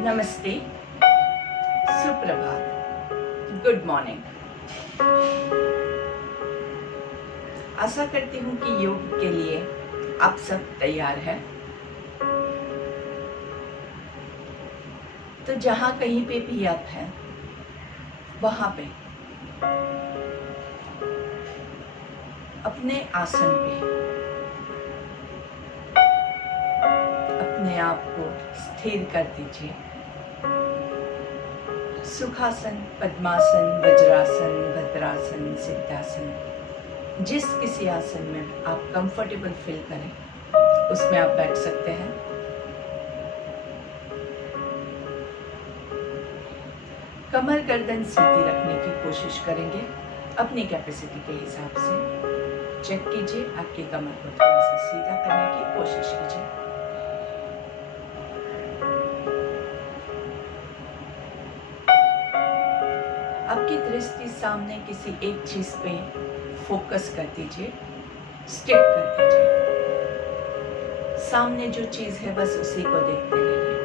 नमस्ते, सुप्रभात, good morning. आशा करती हूँ कि योग के लिए आप सब तैयार हैं। तो जहाँ कहीं पे भी आप हैं, वहाँ पे अपने आसन पे अपने आप को स्थिर कर दीजिए। सुखासन, पद्मासन, वज्रासन, भद्रासन, सिद्धासन, जिस किसी आसन में आप कंफर्टेबल फील करें उसमें आप बैठ सकते हैं। कमर गर्दन सीधी रखने की कोशिश करेंगे अपनी कैपेसिटी के हिसाब से। चेक कीजिए, आपकी कमर को थोड़ा सा सीधा करने की कोशिश कीजिए। आपकी दृष्टि सामने किसी एक चीज पे फोकस कर दीजिए, स्टिक कर दीजिए। सामने जो चीज है बस उसी को देखते रहिए।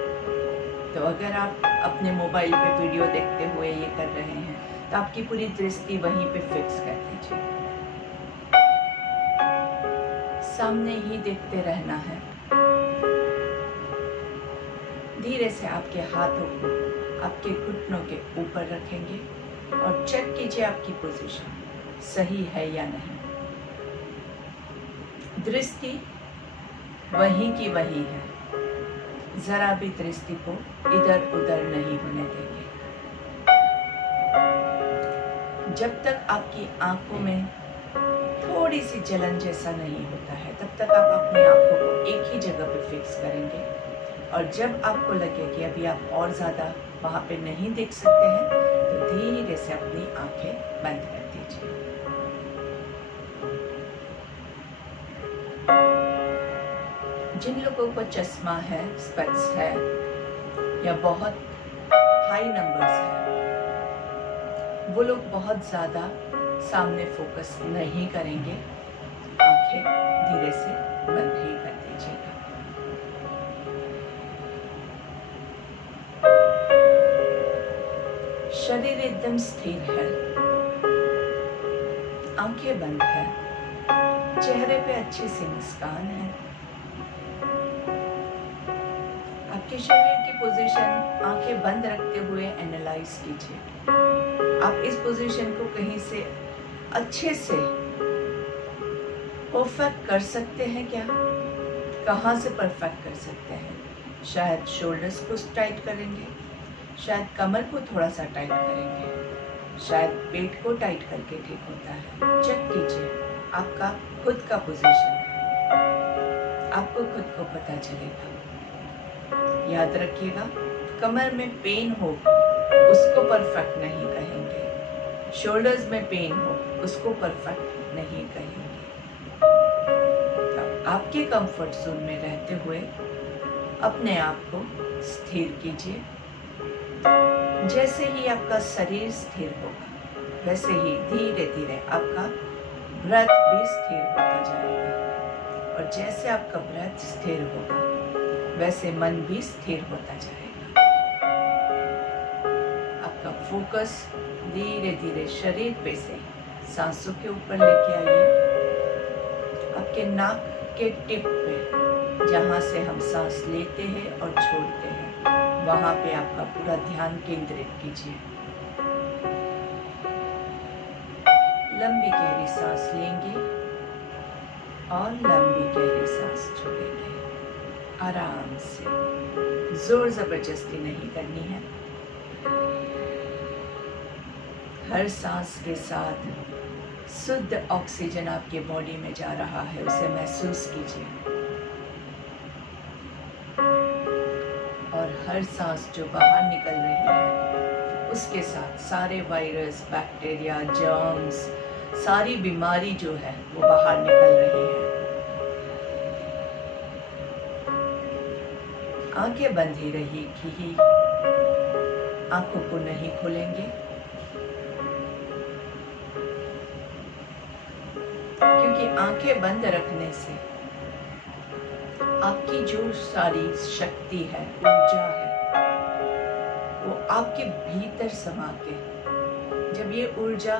तो अगर आप अपने मोबाइल पे वीडियो देखते हुए ये कर रहे हैं तो आपकी पूरी दृष्टि वहीं पे फिक्स कर दीजिए। सामने ही देखते रहना है। धीरे से आपके हाथों को आपके घुटनों के ऊपर रखेंगे और चेक कीजिए आपकी पोजीशन सही है या नहीं। दृष्टि वहीं की वहीं है, जरा भी दृष्टि को इधर उधर नहीं होने देंगे। जब तक आपकी आंखों में थोड़ी सी जलन जैसा नहीं होता है तब तक आप अपनी आंखों को एक ही जगह पे फिक्स करेंगे। और जब आपको लगे कि अभी आप और ज़्यादा वहाँ पे नहीं देख सकते हैं तो धीरे से अपनी आंखें बंद कर दीजिए। जिन लोगों को चश्मा है, स्पेक्स है या बहुत हाई नंबर्स है, वो लोग बहुत ज़्यादा सामने फोकस नहीं करेंगे। आंखें धीरे से बंद ही कर दीजिएगा। शरीर एकदम स्थिर है, आंखें बंद है, चेहरे पे अच्छी सी मुस्कान है। आपके शरीर की पोजीशन आंखें बंद रखते हुए एनालाइज कीजिए। आप इस पोजीशन को कहीं से अच्छे से परफेक्ट कर सकते हैं क्या? कहाँ से परफेक्ट कर सकते हैं? शायद शोल्डर्स को टाइट करेंगे, शायद कमर को थोड़ा सा टाइट करेंगे, शायद पेट को टाइट करके ठीक होता है। चेक कीजिए, आपका खुद का पोजीशन है, आपको खुद को पता चलेगा। याद रखिएगा, कमर में पेन हो उसको परफेक्ट नहीं कहेंगे, शोल्डर्स में पेन हो उसको परफेक्ट नहीं कहेंगे। आपके कंफर्ट जोन में रहते हुए अपने आप को स्थिर कीजिए। जैसे ही आपका शरीर स्थिर होगा वैसे ही धीरे धीरे आपका ब्रेथ भी स्थिर होता जाएगा। और जैसे आपका ब्रेथ स्थिर होगा वैसे मन भी स्थिर होता जाएगा। आपका फोकस धीरे धीरे शरीर पे से सांसों के ऊपर लेके आइए। आपके नाक के टिप पे, जहाँ से हम सांस लेते हैं और छोड़ते हैं, वहाँ पे आपका पूरा ध्यान केंद्रित कीजिए। लंबी गहरी सांस लेंगे और लंबी गहरी सांस छोड़ेंगे। आराम से, जोर जबरदस्ती नहीं करनी है। हर सांस के साथ शुद्ध ऑक्सीजन आपके बॉडी में जा रहा है, उसे महसूस कीजिए। और हर सांस जो बाहर निकल रही है उसके साथ सारे वायरस, बैक्टीरिया, जर्म्स, सारी बीमारी जो है वो बाहर निकल रही है। आंखें बंद ही रहेगी, आंखों को नहीं खोलेंगे, क्योंकि आंखें बंद रखने से आपकी जो सारी शक्ति है, ऊर्जा है, आपके भीतर समा के, जब ये ऊर्जा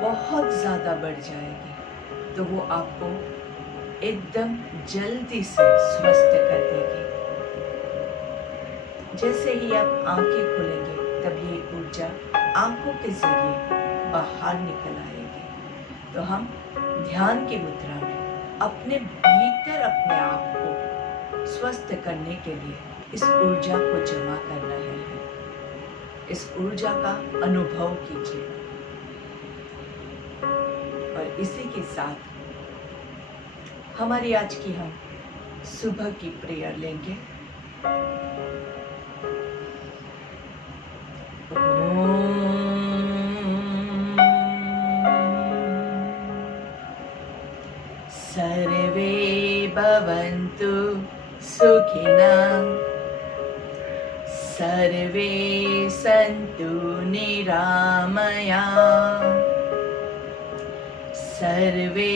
बहुत ज्यादा बढ़ जाएगी तो वो आपको एकदम जल्दी से स्वस्थ कर देगी। जैसे ही आप आंखें खोलेंगे तब ये ऊर्जा आंखों के जरिए बाहर निकल आएगी। तो हम ध्यान की मुद्रा में अपने भीतर अपने आप को स्वस्थ करने के लिए इस ऊर्जा को जमा कर रहे हैं। इस ऊर्जा का अनुभव कीजिए और इसी के साथ हमारी आज की हम सुबह की प्रेयर लेंगे। सर्वे भवन्तु सुखिनः, सर्वे सन्तु निरामयाः, सर्वे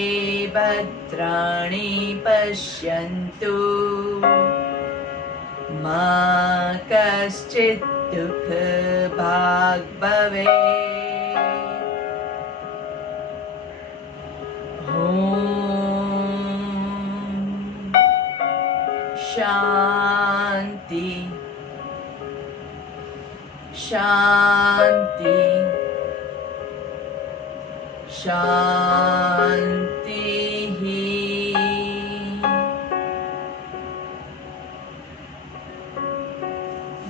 भद्राणि पश्यन्तु, मा कश्चित् दुःखभाग् भवेत्। शांति शांति शांति ही।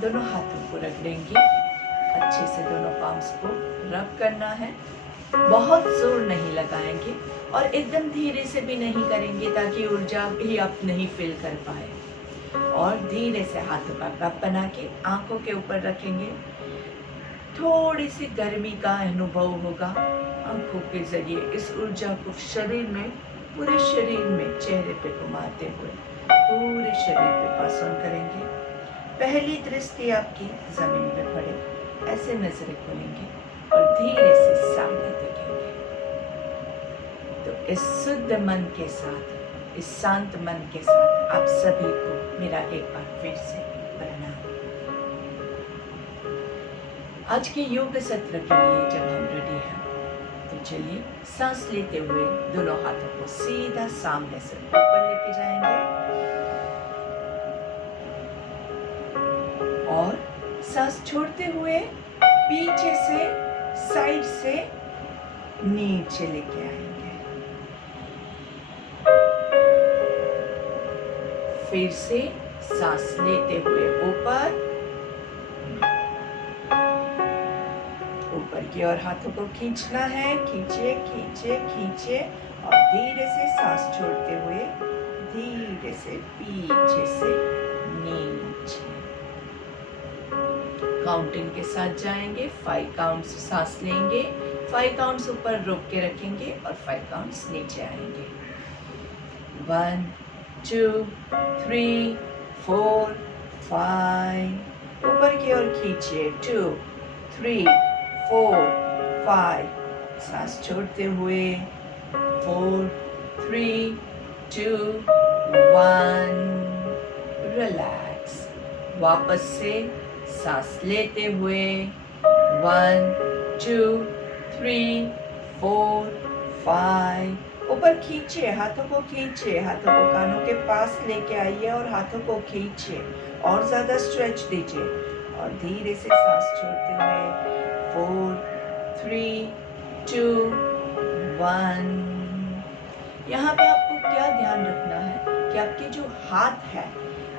दोनों हाथों को रख देंगे, अच्छे से दोनों पाम्स को रब करना है। बहुत जोर नहीं लगाएंगे और एकदम धीरे से भी नहीं करेंगे ताकि ऊर्जा भी आप नहीं फील कर पाए। और धीरे से हाथों का कप बना के आंखों के ऊपर रखेंगे। थोड़ी सी गर्मी का अनुभव होगा आंखों के जरिए। इस ऊर्जा को शरीर में, पूरे शरीर में, चेहरे पे घुमाते हुए पूरे शरीर पे पास ऑन करेंगे। पहली दृष्टि आपकी जमीन पे पड़े, ऐसे नजरें खोलेंगे और धीरे से सामने देखेंगे। तो इस शुद्ध मन के साथ, इस शांत मन के साथ आप सभी को मेरा एक बार फिर से प्रणाम। आज के योग सत्र के लिए जब हम रेडी हैं तो चलिए सांस लेते हुए दोनों हाथों को सीधा सामने से ऊपर लेके जाएंगे और सांस छोड़ते हुए पीछे से, साइड से नीचे लेके आएंगे। फिर से सांस लेते हुए ऊपर की ओर हाथों को खींचना है। खींचे खींचे खींचे और धीरे से सांस छोड़ते हुए धीरे से पीछे से नीचे। काउंटिंग के साथ जाएंगे। 5 काउंट्स सांस लेंगे, 5 काउंट्स ऊपर रोक के रखेंगे और 5 काउंट्स नीचे आएंगे। 1 2 3 4 5 ऊपर की ओर खींचिए। 2 3 4 5 सांस छोड़ते हुए 4 3 2 1 रिलैक्स। वापस से सांस लेते हुए 1 2 3 4 5 ऊपर खींचिए, हाथों को खींचिए, हाथों को कानों के पास लेके आइए और हाथों को खींचिए और ज्यादा स्ट्रेच दीजिए और धीरे से सांस छोड़ते हुए 4 3 2 1। यहाँ पे आपको क्या ध्यान रखना है कि आपके जो हाथ है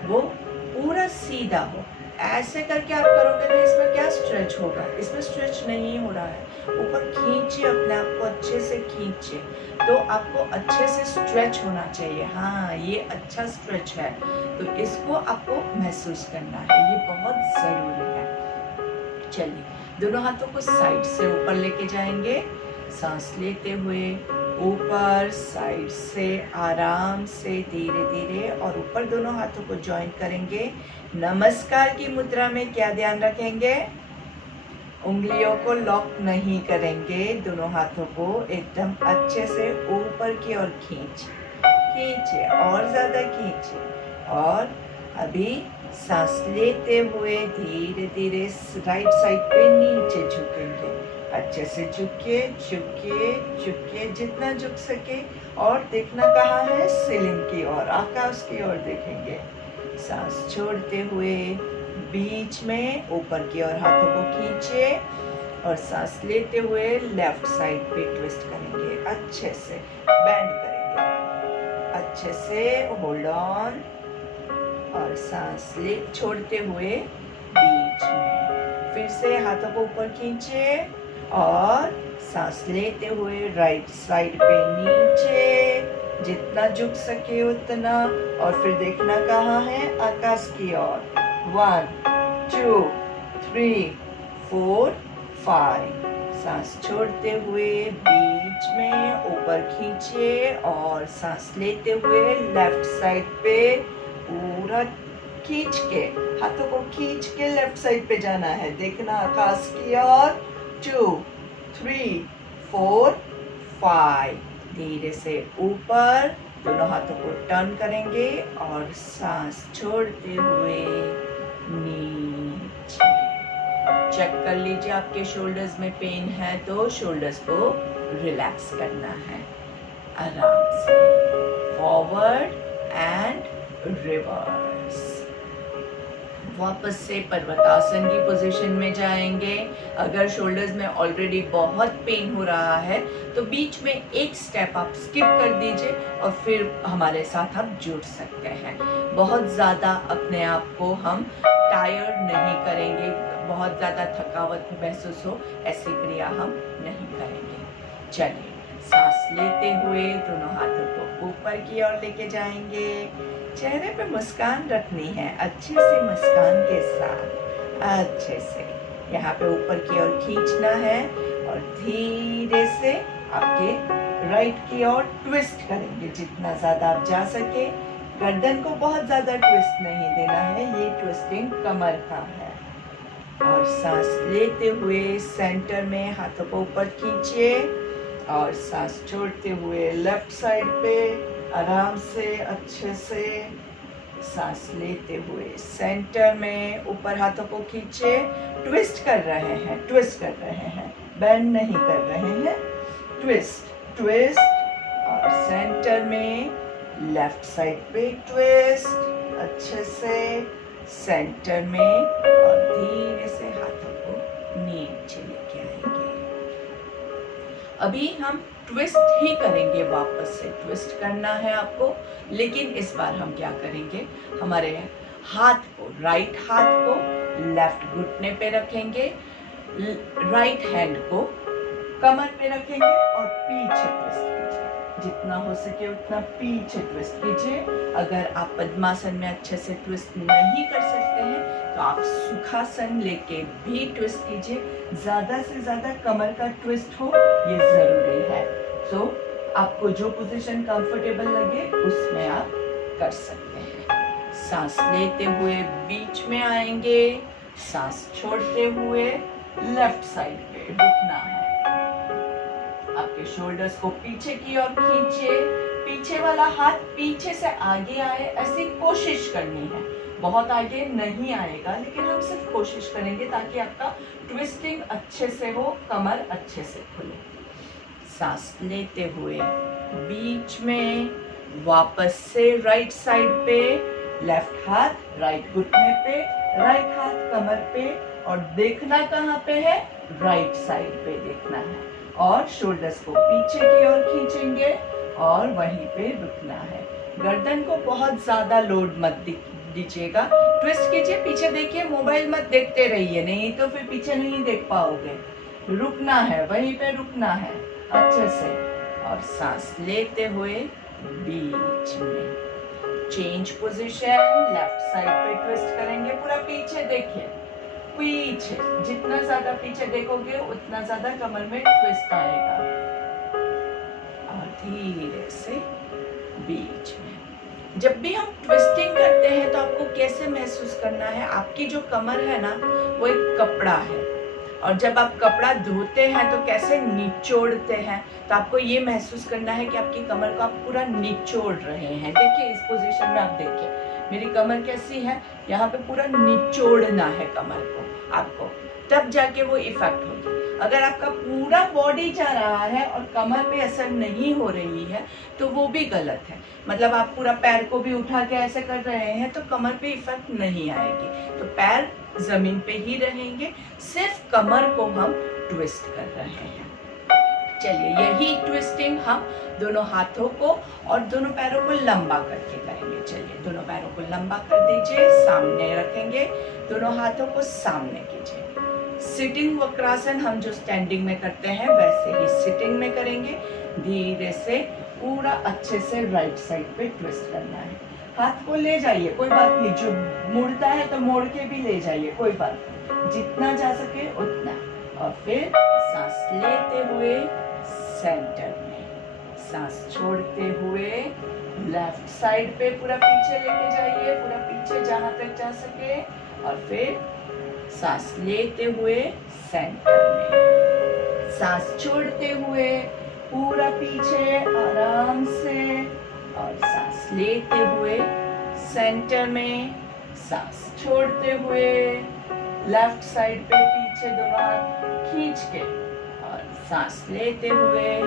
वो पूरा सीधा हो। ऐसे करके आप करोगे तो इसमें क्या स्ट्रेच होगा, इसमें स्ट्रेच नहीं हो रहा है। ऊपर खींचिए, अपने आप को अच्छे से खींचिए, तो आपको अच्छे से स्ट्रेच होना चाहिए। हाँ, ये अच्छा स्ट्रेच है, तो इसको आपको महसूस करना है, ये बहुत जरूरी है। चलिए दोनों हाथों को साइड से ऊपर लेके जाएंगे। सांस लेते हुए ऊपर, साइड से आराम से धीरे धीरे और ऊपर दोनों हाथों को ज्वाइन करेंगे। नमस्कार की मुद्रा में क्या ध्यान रखेंगे, उंगलियों को लॉक नहीं करेंगे, दोनों हाथों को एकदम अच्छे से ऊपर की ओर खींचिए और ज्यादा खींचिए और अभी सांस लेते हुए धीरे धीरे राइट साइड पे नीचे झुकेंगे। अच्छे से झुकिए झुकिए झुकिए जितना झुक सके, और देखना कहाँ है, सीलिंग की ओर, आकाश की ओर देखेंगे। सांस छोड़ते हुए बीच में ऊपर की ओर हाथों को खींचिए, और सांस लेते हुए लेफ्ट साइड पे ट्विस्ट करेंगे। अच्छे से बेंड करेंगे, अच्छे से होल्ड ऑन, और सांस ले छोड़ते हुए बीच में फिर से हाथों को ऊपर खींचिए, और सांस लेते हुए राइट साइड पे नीचे जितना झुक सके उतना, और फिर देखना कहाँ है, आकाश की ओर। 1 2 3 4 5। सांस छोड़ते हुए बीच में ऊपर खींचिए, और सांस लेते हुए लेफ्ट साइड पे पूरा खींच के, हाथों को खींच के लेफ्ट साइड पे जाना है, देखना आकाश की ओर। 2 3 4 5। धीरे से ऊपर दोनों हाथों को टर्न करेंगे, और सांस छोड़ते हुए नीचे। चेक कर लीजिए, आपके शोल्डर्स में पेन है तो शोल्डर्स को रिलैक्स करना है। आराम से फॉरवर्ड एंड रिवर्स। वापस से पर्वतासन की पोजीशन में जाएंगे। अगर शोल्डर्स में ऑलरेडी बहुत पेन हो रहा है तो बीच में एक स्टेप आप स्किप कर दीजिए, और फिर हमारे साथ आप जुड़ सकते हैं। बहुत ज़्यादा अपने आप को हम टायर्ड नहीं करेंगे, बहुत ज़्यादा थकावट महसूस हो ऐसी क्रिया हम नहीं करेंगे। चलिए, सांस लेते हुए दोनों हाथों को ऊपर की ओर लेके जाएंगे। चेहरे पे मुस्कान रखनी है, अच्छे से मुस्कान के साथ अच्छे से यहाँ पे ऊपर की ओर खींचना है, और धीरे से आपके राइट की ओर ट्विस्ट करेंगे जितना ज़्यादा आप जा सके। गर्दन को बहुत ज़्यादा ट्विस्ट नहीं देना है, ये ट्विस्टिंग कमर का है। और सांस लेते हुए सेंटर में हाथों को ऊपर खींचिए, और सांस छोड़ते हुए लेफ्ट साइड पे आराम से अच्छे से सांस लेते हुए सेंटर में ऊपर हाथों को खींचे। ट्विस्ट कर रहे हैं, ट्विस्ट कर रहे हैं, बेंड नहीं कर रहे हैं। ट्विस्ट ट्विस्ट, और सेंटर में लेफ्ट साइड पे ट्विस्ट अच्छे से सेंटर में, और धीरे से हाथों को नीचे लेके आएंगे। अभी हम ट्विस्ट ही करेंगे, वापस से ट्विस्ट करना है आपको, लेकिन इस बार हम क्या करेंगे, हमारे हाथ को, राइट हाथ को लेफ्ट घुटने पे रखेंगे, राइट हैंड को कमर पे रखेंगे, और पीछे ट्विस्ट कीजिए, जितना हो सके उतना पीछे ट्विस्ट कीजिए। अगर आप पद्मासन में अच्छे से ट्विस्ट नहीं कर सकते हैं तो आप सुखासन लेके भी ट्विस्ट कीजिए। ज़्यादा से ज़्यादा कमर का ट्विस्ट हो, ये ज़रूरी है। सो आपको जो पोजीशन कंफर्टेबल लगे उसमें आप कर सकते हैं। सांस लेते हुए बीच में आएंगे, सांस छोड़ते हुए लेफ्ट साइड पे रुकना है। आपके शोल्डर्स को पीछे की ओर खींचिए, पीछे वाला हाथ पीछे से आगे आए ऐसी कोशिश करनी है। बहुत आगे नहीं आएगा, लेकिन हम सिर्फ कोशिश करेंगे ताकि आपका ट्विस्टिंग अच्छे से हो, कमर अच्छे से खुले। सांस लेते हुए बीच में वापस से राइट साइड पे, लेफ्ट हाथ राइट घुटने पे, राइट हाथ कमर पे, और देखना कहाँ पे है, राइट साइड पे देखना है, और शोल्डर्स को पीछे की ओर खींचेंगे और वहीं पे रुकना है। गर्दन को बहुत ज्यादा लोड मत दीजिएगा, ट्विस्ट कीजिए, पीछे देखिए, मोबाइल मत देखते रहिए, नहीं तो फिर पीछे नहीं देख पाओगे। रुकना है, वहीं पे रुकना है अच्छे से, और सांस लेते हुए बीच में चेंज पोजीशन, लेफ्ट साइड पे ट्विस्ट करेंगे, पूरा पीछे देखिए, पीछे जितना ज्यादा पीछे देखोगे उतना ज्यादा कमर में ट्विस्ट आएगा, और धीरे से बीच में। जब भी हम ट्विस्टिंग करते हैं तो आपको कैसे महसूस करना है, आपकी जो कमर है ना वो एक कपड़ा है, और जब आप कपड़ा धोते हैं तो कैसे निचोड़ते हैं, तो आपको ये महसूस करना है कि आपकी कमर को आप पूरा निचोड़ रहे हैं। देखिए इस पोजीशन में आप देखिए, मेरी कमर कैसी है, यहाँ पे पूरा निचोड़ना है कमर को आपको, तब जाके वो इफेक्ट होगी। अगर आपका पूरा बॉडी जा रहा है और कमर पे असर नहीं हो रही है तो वो भी गलत है। मतलब आप पूरा पैर को भी उठा के ऐसे कर रहे हैं तो कमर पे इफेक्ट नहीं आएगी। तो पैर जमीन पे ही रहेंगे, सिर्फ कमर को हम ट्विस्ट कर रहे हैं। चलिए, यही ट्विस्टिंग हम दोनों हाथों को और दोनों पैरों को लंबा करके करेंगे। चलिए, दोनों पैरों को लंबा कर दीजिए, सामने रखेंगे, दोनों हाथों को सामने कीजिए। सिटिंग वक्रासन हम जो स्टैंडिंग में करते हैं वैसे ही सिटिंग में करेंगे। धीरे से पूरा अच्छे से राइट साइड पे ट्विस्ट करना है। हाथ को ले जाइए, कोई बात नहीं, जो मुड़ता है तो मोड़ के भी ले जाइए, कोई बात नहीं, जितना जा सके उतना। और फिर सांस लेते हुए सेंटर में, सांस छोड़ते हुए लेफ्ट साइड पे पूरा पीछे लेके जाइए, पूरा पीछे जहां तक जा सके। और फिर सांस लेते हुए सेंटर में, सांस छोड़ते हुए पूरा पीछे आराम से, और सांस लेते हुए सेंटर में, सांस छोड़ते हुए लेफ्ट साइड पे पीछे दोनों हाथ खींच के, और सांस लेते हुए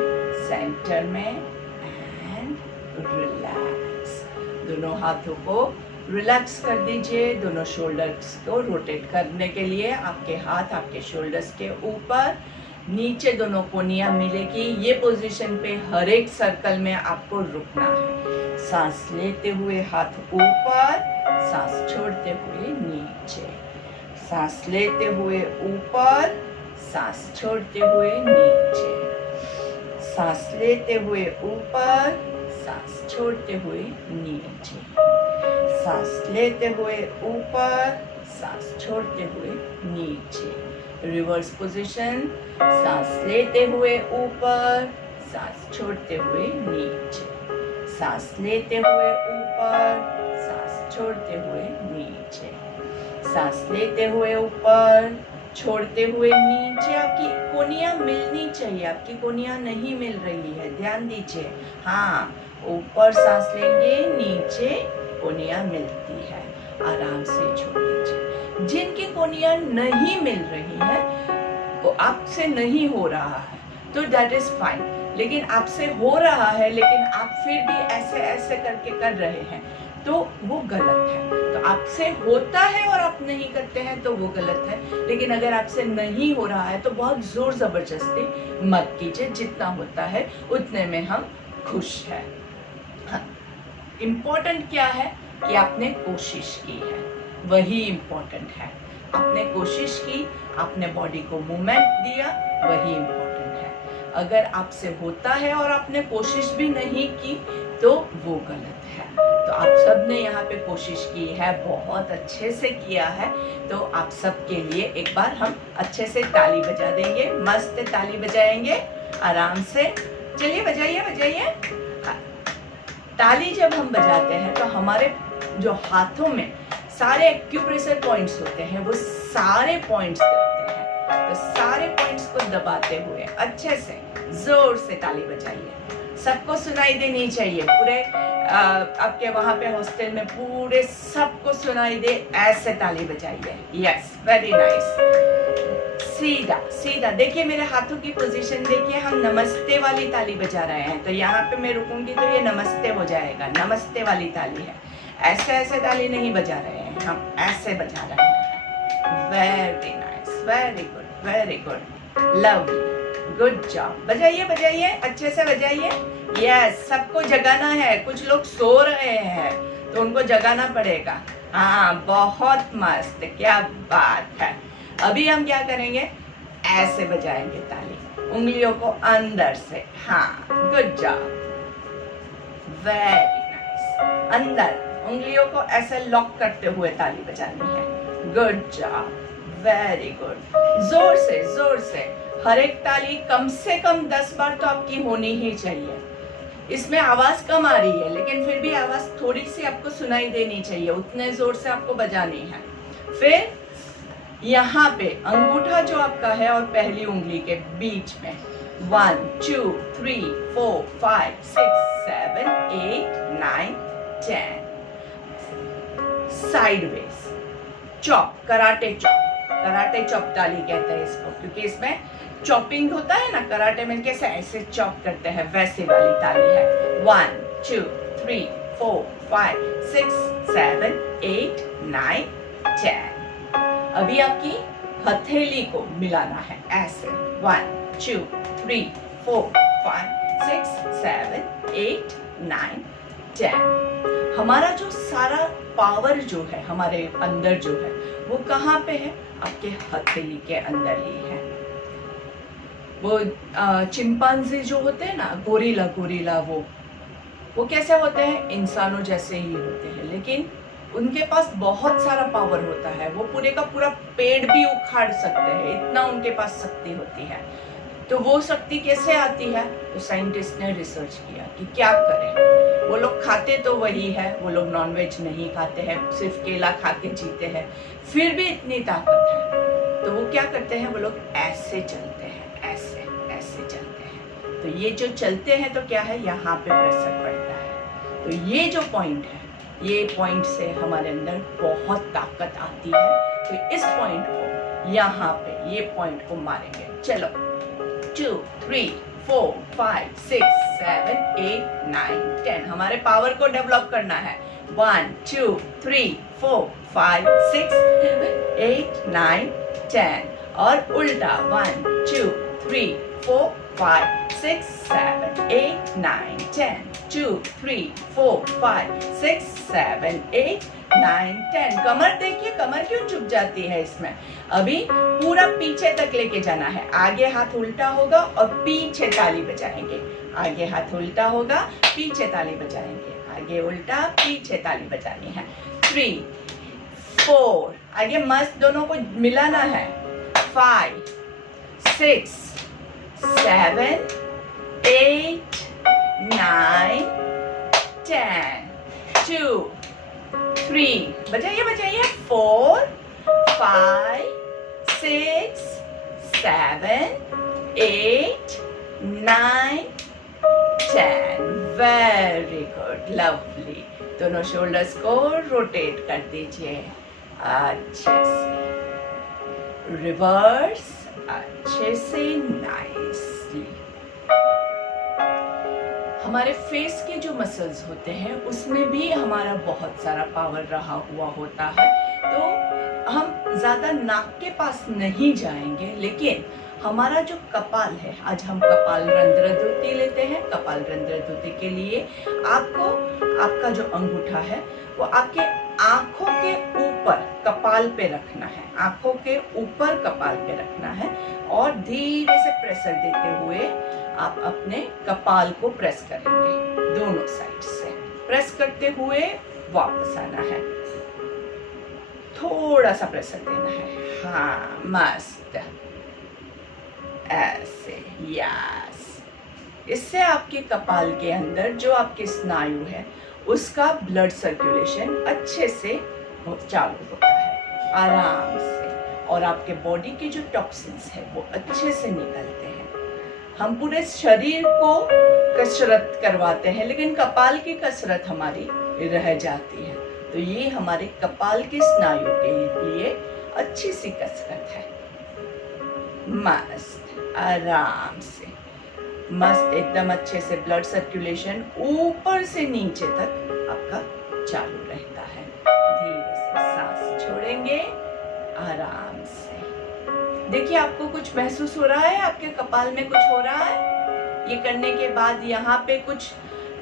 सेंटर में एंड रिलैक्स। दोनों हाथों को रिलैक्स कर दीजिए। दोनों शोल्डर्स को रोटेट करने के लिए आपके हाथ आपके शोल्डर्स के ऊपर, नीचे दोनों कोनियां मिलेगी। ये पोजीशन पे हर एक सर्कल में आपको रुकना है। सांस लेते हुए हाथ ऊपर, सांस छोड़ते हुए नीचे, सांस लेते हुए ऊपर, सांस छोड़ते हुए नीचे, सांस लेते हुए ऊपर, सांस छोड़ते हुए नीचे, सांस लेते हुए ऊपर, सांस छोड़ते हुए नीचे। रिवर्स पोजीशन, सांस लेते हुए ऊपर, सांस छोड़ते हुए नीचे, सांस लेते हुए ऊपर, सांस छोड़ते हुए नीचे, सांस लेते हुए ऊपर, छोड़ते हुए नीचे। आपकी कोनियां मिलनी चाहिए, आपकी कोनियां नहीं मिल रही है, ध्यान दीजिए। हाँ, ऊपर सांस लेंगे, नीचे कोनियां मिलती है, आराम से छोड़ दीजिए। जिनकी कोनियां नहीं मिल रही है, वो आपसे नहीं हो रहा है तो दैट इज फाइन, लेकिन आपसे हो रहा है लेकिन आप फिर भी ऐसे ऐसे करके कर रहे हैं तो वो गलत है। तो आपसे होता है और आप नहीं करते हैं तो वो गलत है। लेकिन अगर आपसे नहीं हो रहा है तो बहुत जोर जबरदस्ती मत कीजिए, जितना होता है उतने में हम खुश हैं। हाँ, इम्पोर्टेंट क्या है कि आपने कोशिश की है, वही इम्पोर्टेंट है। आपने कोशिश की, आपने बॉडी को मूवमेंट दिया, वही इम्पोर्टेंट है। अगर आपसे होता है और आपने कोशिश भी नहीं की तो वो गलत है। तो आप सब ने यहाँ पे कोशिश की है, बहुत अच्छे से किया है। तो आप सब के लिए एक बार हम अच्छे से ताली बजा देंगे, मस्त ताली बजाएंगे आराम से। चलिए बजाइए बजाइए। ताली जब हम बजाते हैं तो हमारे जो हाथों में सारे एक्यूप्रेशर पॉइंट्स होते हैं वो सारे पॉइंट्स करते हैं। तो सारे पॉइंट्स को दबाते हुए अच्छे से जोर से ताली बजाइए। सबको सुनाई देनी चाहिए, पूरे आपके वहां पे हॉस्टल में पूरे सबको सुनाई दे, ऐसे ताली बजाइए। Yes, very nice. सीधा सीधा देखिए, मेरे हाथों की पोजीशन देखिए। हम नमस्ते वाली ताली बजा रहे हैं, तो यहाँ पे मैं रुकूंगी तो ये नमस्ते हो जाएगा। नमस्ते वाली ताली है, ऐसे ऐसे ताली नहीं बजा रहे हैं, हम ऐसे बजा रहे हैं। Very nice, very good, very good, lovely, good job. बजाइए बजाइए, अच्छे से बजाइए। यस, सबको जगाना है। कुछ लोग सो रहे हैं तो उनको जगाना पड़ेगा। हाँ, बहुत मस्त, क्या बात है। अभी हम क्या करेंगे, ऐसे बजाएंगे ताली, उंगलियों को अंदर से। हाँ, गुड जॉब, वेरी नाइस। अंदर उंगलियों को ऐसे लॉक करते हुए ताली बजानी है। Good job, very good. जोर से जोर से, हर एक ताली कम से कम 10 बार तो आपकी होनी ही चाहिए। इसमें आवाज कम आ रही है लेकिन फिर भी आवाज थोड़ी सी आपको सुनाई देनी चाहिए, उतने जोर से आपको बजानी है। फिर यहाँ पे अंगूठा जो आपका है और पहली उंगली के बीच में 1 2 3 4 5 6 7 8 9 10 साइडवेज चॉप, कराटे चॉप ताली कहते हैं इसको, क्योंकि इसमें चॉपिंग होता है ना, कराटे में कैसे ऐसे चॉप करते हैं वैसे वाली ताली है। 1 2 3 4 5 6 7 8 9 10। अभी आपकी हथेली को मिलाना है ऐसे, 1 2 3 4 5 6 7 8 9 10। हमारा जो सारा पावर जो है हमारे अंदर जो है वो कहाँ पे है? आपके हथेली के अंदर ही है। वो चिंपांजी जो होते हैं ना, गोरिल्ला, वो कैसे होते हैं? इंसानों जैसे ही होते हैं, लेकिन उनके पास बहुत सारा पावर होता है। वो पूरे का पूरा पेड़ भी उखाड़ सकते हैं, इतना उनके पास शक्ति होती है। तो वो शक्ति कैसे आती है? तो साइंटिस्ट ने रिसर्च किया कि क्या करें। वो लोग खाते तो वही है, वो लोग नॉनवेज नहीं खाते हैं, सिर्फ केला खा के जीते हैं, फिर भी इतनी ताकत है। तो वो क्या करते हैं? वो लोग ऐसे चलते हैं, ऐसे चलते हैं। तो ये जो चलते हैं तो क्या है? यहाँ पे प्रेशर पड़ता है। तो ये जो पॉइंट है, ये पॉइंट से हमारे अंदर बहुत ताकत आती है। तो इस पॉइंट को यहाँ पे, ये पॉइंट को मारेंगे। चलो 2 3 4 5 6 7 8 9 10। हमारे पावर को डेवलप करना है। 1 2 3 4 5 6 7 8 9 10। और उल्टा 1 2 3 4 5 6 7 8 9 10। 2 3 4 5 6 7 8 9 10। कमर देखिए, कमर क्यों झुक जाती है इसमें? अभी पूरा पीछे तक लेके जाना है। आगे हाथ उल्टा होगा और पीछे ताली बजाएंगे। आगे हाथ उल्टा होगा, पीछे ताली बजाएंगे। आगे उल्टा, पीछे ताली बजानी है। 3 4, आगे मस्त दोनों को मिलाना है। 5 6 7 8 9 10। 2 3, बजाइए 4 5 6 7 8 9 10। Very good, lovely. दोनों शोल्डर्स को रोटेट कर दीजिए अच्छे से, रिवर्स अच्छे से, नाइसली। हमारे फेस के जो मसल्स होते हैं उसमें भी हमारा बहुत सारा पावर रहा हुआ होता है। तो हम ज़्यादा नाक के पास नहीं जाएंगे, लेकिन हमारा जो कपाल है, आज हम कपाल रंध्र धुति लेते हैं। कपाल रंध्र धुति के लिए आपको आपका जो अंगूठा है वो आपके आंखों के ऊपर कपाल पे रखना है। आंखों के ऊपर कपाल पे रखना है और धीरे से प्रेशर देते हुए आप अपने कपाल को प्रेस करेंगे। दोनों साइड से प्रेस करते हुए वापस आना है। थोड़ा सा प्रेशर देना है। हाँ, मस्त, ऐसे, यस। इससे आपके कपाल के अंदर जो आपके स्नायु है उसका ब्लड सर्कुलेशन अच्छे से चालू होता है, आराम से, और आपके बॉडी के जो टॉक्सिन्स है वो अच्छे से निकलते हैं। हम पूरे शरीर को कसरत करवाते हैं, लेकिन कपाल की कसरत हमारी रह जाती है। तो ये हमारे कपाल के स्नायु के लिए अच्छी सी कसरत है। मस्त, आराम से, मस्त, एकदम अच्छे से ब्लड सर्कुलेशन ऊपर से नीचे तक आपका चालू रहता है। धीरे से सांस छोड़ेंगे, आराम से। देखिए, आपको कुछ महसूस हो रहा है? आपके कपाल में कुछ हो रहा है? ये करने के बाद यहाँ पे कुछ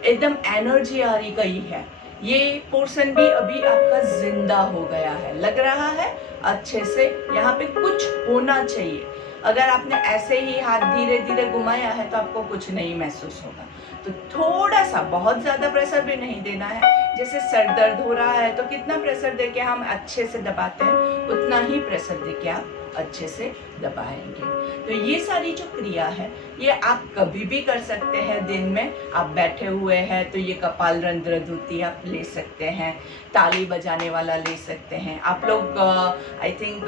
एकदम एनर्जी आ रही गई है। ये पोर्शन भी अभी आपका जिंदा हो गया है, लग रहा है अच्छे से। यहाँ पे कुछ होना चाहिए। अगर आपने ऐसे ही हाथ धीरे धीरे घुमाया है तो आपको कुछ नहीं महसूस होगा। तो थोड़ा सा, बहुत ज्यादा प्रेशर भी नहीं देना है। जैसे सर दर्द हो रहा है तो कितना प्रेशर देके हम अच्छे से दबाते हैं, उतना ही प्रेशर देके आप अच्छे से दबाएंगे। तो ये सारी जो क्रिया है ये आप कभी भी कर सकते हैं। दिन में आप बैठे हुए हैं तो ये कपाल रंध्र धुति आप ले सकते हैं। ताली बजाने वाला ले सकते हैं। आप लोग आई थिंक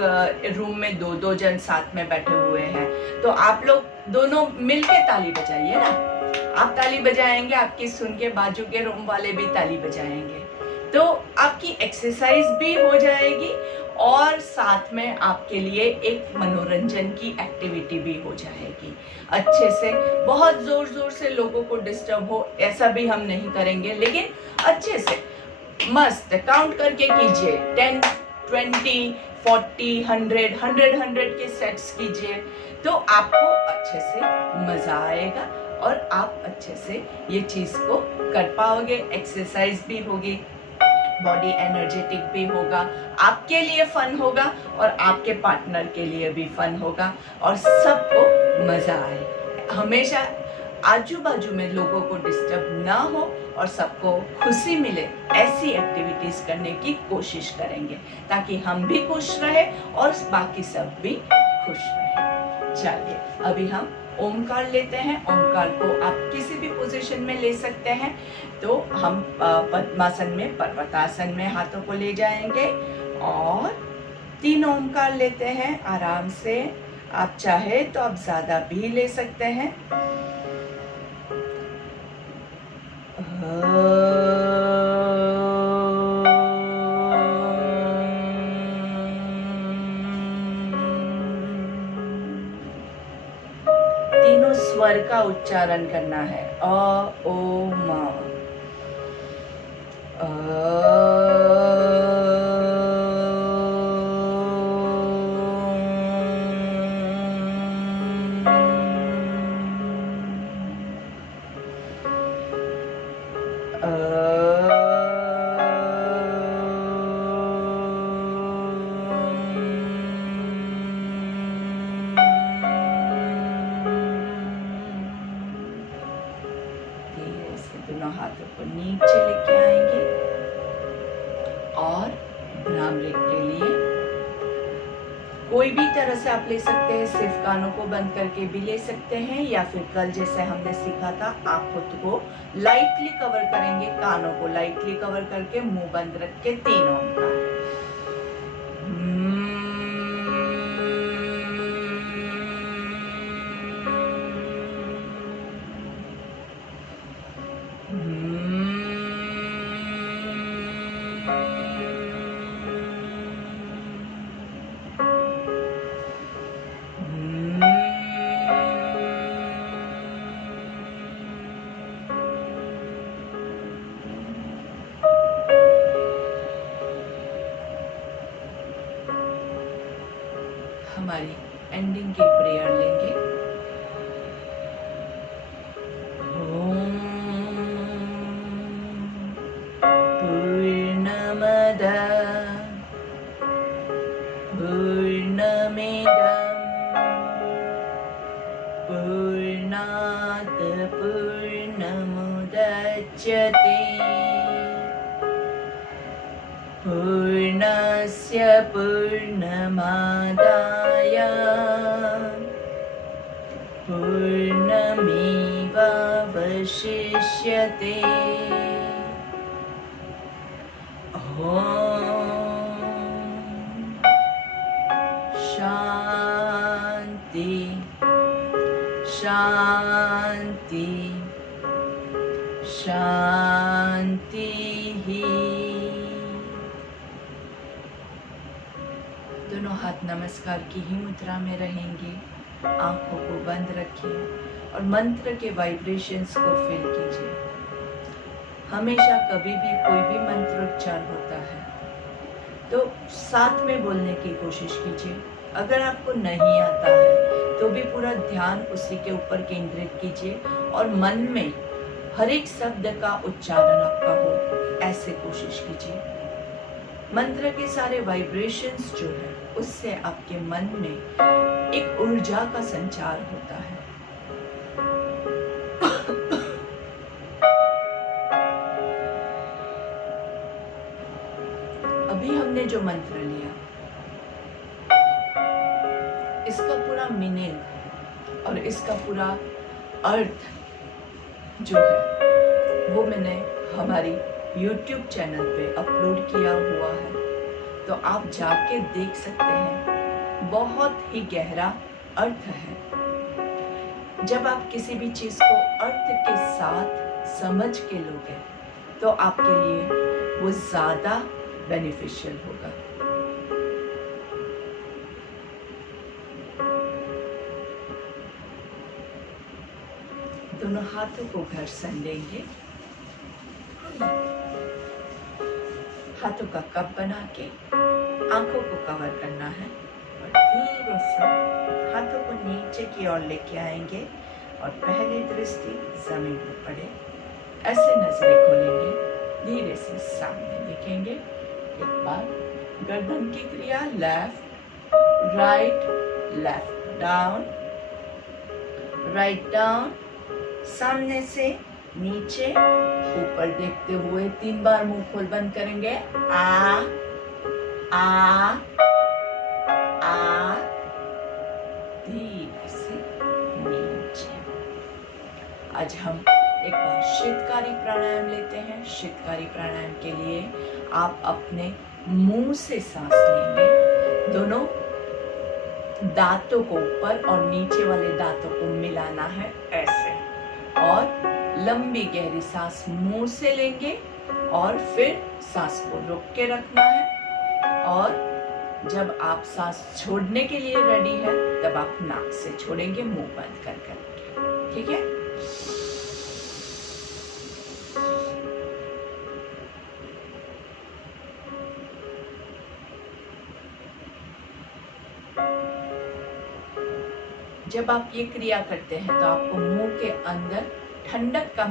रूम में 2-2 जन साथ में बैठे हुए हैं, तो आप लोग दोनों मिलके ताली बजाइए ना। आप ताली बजाएंगे, आपकी सुन के बाजू के रूम वाले भी ताली बजाएंगे। तो आपकी एक्सरसाइज भी हो जाएगी और साथ में आपके लिए एक मनोरंजन की एक्टिविटी भी हो जाएगी अच्छे से। बहुत जोर जोर से लोगों को डिस्टर्ब हो ऐसा भी हम नहीं करेंगे, लेकिन अच्छे से मस्त काउंट करके कीजिए। 10, 20, 40, 100 के सेट्स कीजिए, तो आपको अच्छे से मजा आएगा और आप अच्छे से ये चीज को कर पाओगे। एक्सरसाइज भी होगी, बॉडी एनर्जेटिक भी होगा, आपके लिए फन होगा और आपके पार्टनर के लिए भी फन होगा और सबको मजा आए। हमेशा आजू बाजू में लोगों को डिस्टर्ब ना हो और सबको खुशी मिले, ऐसी एक्टिविटीज करने की कोशिश करेंगे ताकि हम भी खुश रहे और बाकी सब भी खुश रहे। चलिए अभी हम ओमकार लेते हैं। ओमकार को आप किसी भी पोजीशन में ले सकते हैं। तो हम पद्मासन में, पर्वतासन में हाथों को ले जाएंगे और 3 ओमकार लेते हैं आराम से। आप चाहे तो आप ज्यादा भी ले सकते हैं। तीनों स्वर का उच्चारण करना है। अ, ओ, म। दोनों हाथों को नीचे लेके आएंगे और भ्रामरी के लिए कोई भी तरह से आप ले सकते हैं। सिर्फ कानों को बंद करके भी ले सकते हैं या फिर कल जैसे हमने सीखा था आप खुद को लाइटली कवर करेंगे। कानों को लाइटली कवर करके मुंह बंद रख के 3 ओंकार। हमारी एंडिंग की प्रेयर लेंगे। ओम पूर्णमद पूर्णमिदं पूर्णात् पूर्णमुदच्यते पूर्णस्य पूर्णमादाय पूर्णमेवावशिष्यते। शांति शांति शांति ही। दोनों हाथ नमस्कार की ही मुद्रा में रहेंगे। आंखों को बंद रखिए और मंत्र के वाइब्रेशंस को फील कीजिए। हमेशा कभी भी कोई भी मंत्र उच्चार होता है तो साथ में बोलने की कोशिश कीजिए। अगर आपको नहीं आता है तो भी पूरा ध्यान उसी के ऊपर केंद्रित कीजिए और मन में हर एक शब्द का उच्चारण आपका हो, ऐसे कोशिश कीजिए। मंत्र के सारे वाइब्रेशंस जो है उससे आपके मन में एक ऊर्जा का संचार होता है। अभी हमने जो मंत्र लिया इसका पूरा मीनिंग और इसका पूरा अर्थ जो है वो मैंने हमारी YouTube चैनल पे अपलोड किया हुआ है, तो आप जाके देख सकते हैं। बहुत ही गहरा अर्थ है। जब आप किसी भी चीज को अर्थ के साथ समझ के लोगे तो आपके लिए वो ज़्यादा बेनिफिशियल होगा। दोनों हाथों को घर्षण देंगे, हाथों का कप बना के आंखों को कवर करना है और धीरे से हाथों को नीचे की ओर लेके आएंगे और पहली दृष्टि जमीन पर पड़े। ऐसे नजरें खोलेंगे, धीरे से सामने देखेंगे। एक बार गर्दन की क्रिया, left right, left down, write down, सामने से नीचे, ऊपर देखते हुए 3 बार मुंह खोल बंद करेंगे। आ आ आ, धीरे से नीचे। आज हम एक बार शीतकारी प्राणायाम लेते हैं। शीतकारी प्राणायाम के लिए आप अपने मुंह से सांस लेंगे। दोनों दांतों को ऊपर और नीचे वाले दांतों को मिलाना है ऐसे, और लंबी गहरी सांस मुंह से लेंगे और फिर सांस को रोक के रखना है। और जब आप सांस छोड़ने के लिए रेडी है तब आप नाक से छोड़ेंगे, मुंह बंद कर करके। ठीक है? जब आप ये क्रिया करते हैं तो आपको मुंह के अंदर ठंडक का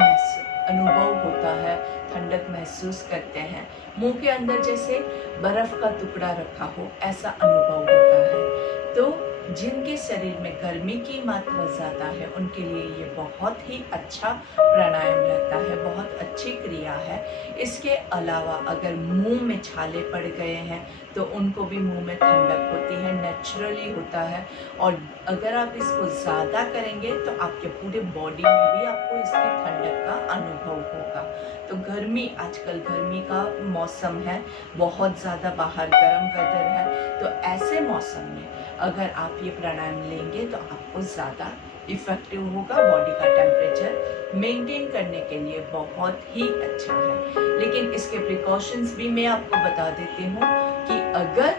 अनुभव होता है, ठंडक महसूस करते हैं। मुंह के अंदर जैसे बर्फ का टुकड़ा रखा हो ऐसा अनुभव होता है। तो जिनके शरीर में गर्मी की मात्रा ज़्यादा है उनके लिए ये बहुत ही अच्छा प्राणायाम रहता है, बहुत अच्छी क्रिया है। इसके अलावा अगर मुंह में छाले पड़ गए हैं तो उनको भी मुंह में ठंडक होती है, नेचुरली होता है। और अगर आप इसको ज़्यादा करेंगे तो आपके पूरे बॉडी में भी आपको इसकी ठंडक का अनुभव होगा। तो गर्मी, आजकल गर्मी का मौसम है, बहुत ज़्यादा बाहर गर्म वेदर है, तो ऐसे मौसम में अगर आप ये प्राणायाम लेंगे तो आपको ज़्यादा इफेक्टिव होगा। बॉडी का टेम्परेचर मेंटेन करने के लिए बहुत ही अच्छा है। लेकिन इसके प्रिकॉशंस भी मैं आपको बता देती हूँ कि अगर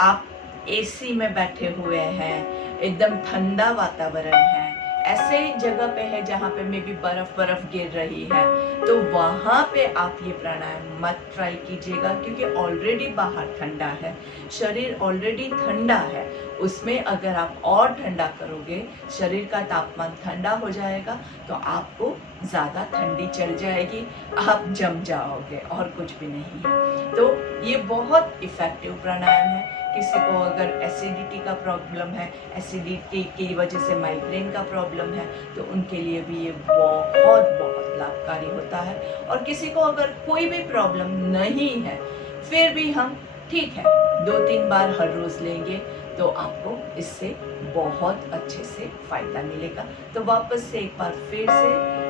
आप एसी में बैठे हुए हैं, एकदम ठंडा वातावरण है, ऐसे जगह पे है जहाँ पे मे भी बर्फ गिर रही है, तो वहाँ पे आप ये प्राणायाम मत ट्राई कीजिएगा, क्योंकि ऑलरेडी बाहर ठंडा है, शरीर ऑलरेडी ठंडा है। उसमें अगर आप और ठंडा करोगे, शरीर का तापमान ठंडा हो जाएगा तो आपको ज़्यादा ठंडी चढ़ जाएगी, आप जम जाओगे और कुछ भी नहीं है। तो ये बहुत इफ़ेक्टिव प्राणायाम है। किसी को अगर एसिडिटी का प्रॉब्लम है, एसिडिटी की वजह से माइग्रेन का प्रॉब्लम है, तो उनके लिए भी ये बहुत लाभकारी होता है। और किसी को अगर कोई भी प्रॉब्लम नहीं है फिर भी हम ठीक है 2-3 बार हर रोज लेंगे तो आपको इससे बहुत अच्छे से फायदा मिलेगा। तो वापस से एक बार फिर से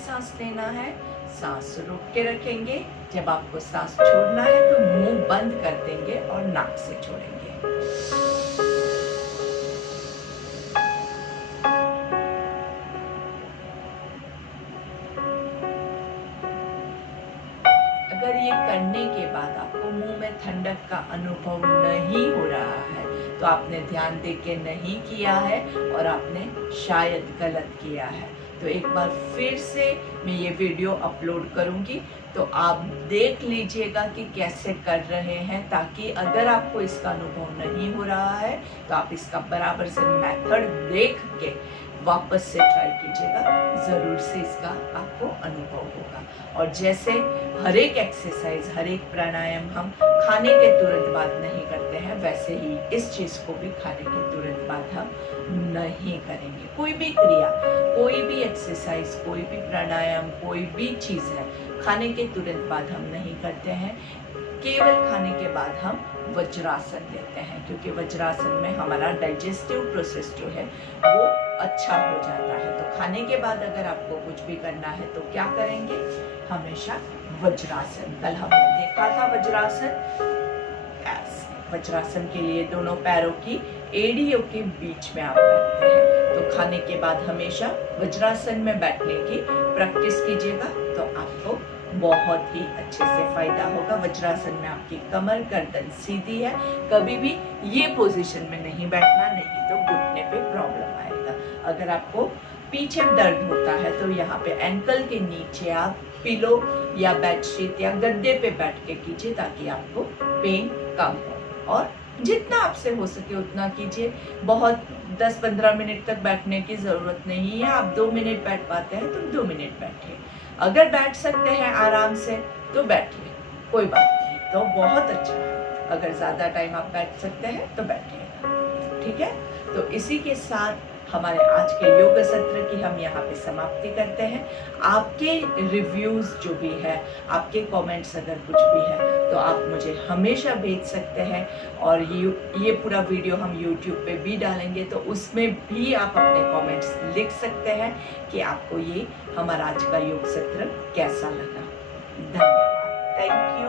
सांस लेना है, सांस रोक के रखेंगे। जब आपको सांस छोड़ना है तो मुंह बंद कर देंगे और नाक से छोड़ेंगे। अगर ये करने के बाद आपको मुंह में ठंडक का अनुभव नहीं हो रहा है तो आपने ध्यान दे के नहीं किया है और आपने शायद गलत किया है। तो एक बार फिर से मैं ये वीडियो अपलोड करूँगी तो आप देख लीजिएगा कि कैसे कर रहे हैं, ताकि अगर आपको इसका अनुभव नहीं हो रहा है तो आप इसका बराबर से मेथड देख के वापस से ट्राई कीजिएगा, ज़रूर से इसका आपको अनुभव होगा। और जैसे हर एक एक्सरसाइज, हर एक प्राणायाम हम खाने के तुरंत बाद नहीं करते हैं, वैसे ही इस चीज़ को भी खाने के तुरंत बाद हम नहीं करेंगे। कोई भी क्रिया, कोई भी एक्सरसाइज, कोई भी प्राणायाम, कोई भी चीज़ है, खाने के तुरंत बाद हम नहीं करते हैं। केवल खाने के बाद हम वज्रासन लेते हैं, क्योंकि वज्रासन में हमारा डाइजेस्टिव प्रोसेस जो है वो अच्छा हो जाता है। तो खाने के बाद अगर आपको कुछ भी करना है तो क्या करेंगे, हमेशा वज्रासन। कल हमने देखा था वज्रासन। वज्रासन के लिए दोनों पैरों की एड़ियों के बीच में आप बैठते हैं। तो खाने के बाद हमेशा वज्रासन में बैठने की प्रैक्टिस कीजिएगा, तो आपको बहुत ही अच्छे से फायदा होगा। वज्रासन में आपकी कमर गर्दन सीधी है, कभी भी ये पोजीशन में नहीं बैठना, नहीं तो घुटने पे प्रॉब्लम आएगा। अगर आपको पीछे दर्द होता है तो यहाँ पे एंकल के नीचे आप पिलो या बेडशीट या गद्दे पे बैठ के कीजिए, ताकि आपको पेन कम हो। और जितना आपसे हो सके उतना कीजिए। बहुत 10-15 मिनट तक बैठने की जरूरत नहीं है। आप 2 मिनट बैठ पाते हैं तो 2 मिनट बैठिए। अगर बैठ सकते हैं आराम से तो बैठिए, कोई बात नहीं, तो बहुत अच्छा है। अगर ज्यादा टाइम आप बैठ सकते हैं तो बैठिएगा, ठीक है। तो इसी के साथ हमारे आज के योग सत्र की हम यहाँ पे समाप्ति करते हैं। आपके रिव्यूज जो भी है, आपके कमेंट्स अगर कुछ भी है तो आप मुझे हमेशा भेज सकते हैं। और ये पूरा वीडियो हम YouTube पे भी डालेंगे, तो उसमें भी आप अपने कमेंट्स लिख सकते हैं कि आपको ये हमारा आज का योग सत्र कैसा लगा। धन्यवाद। Thank you.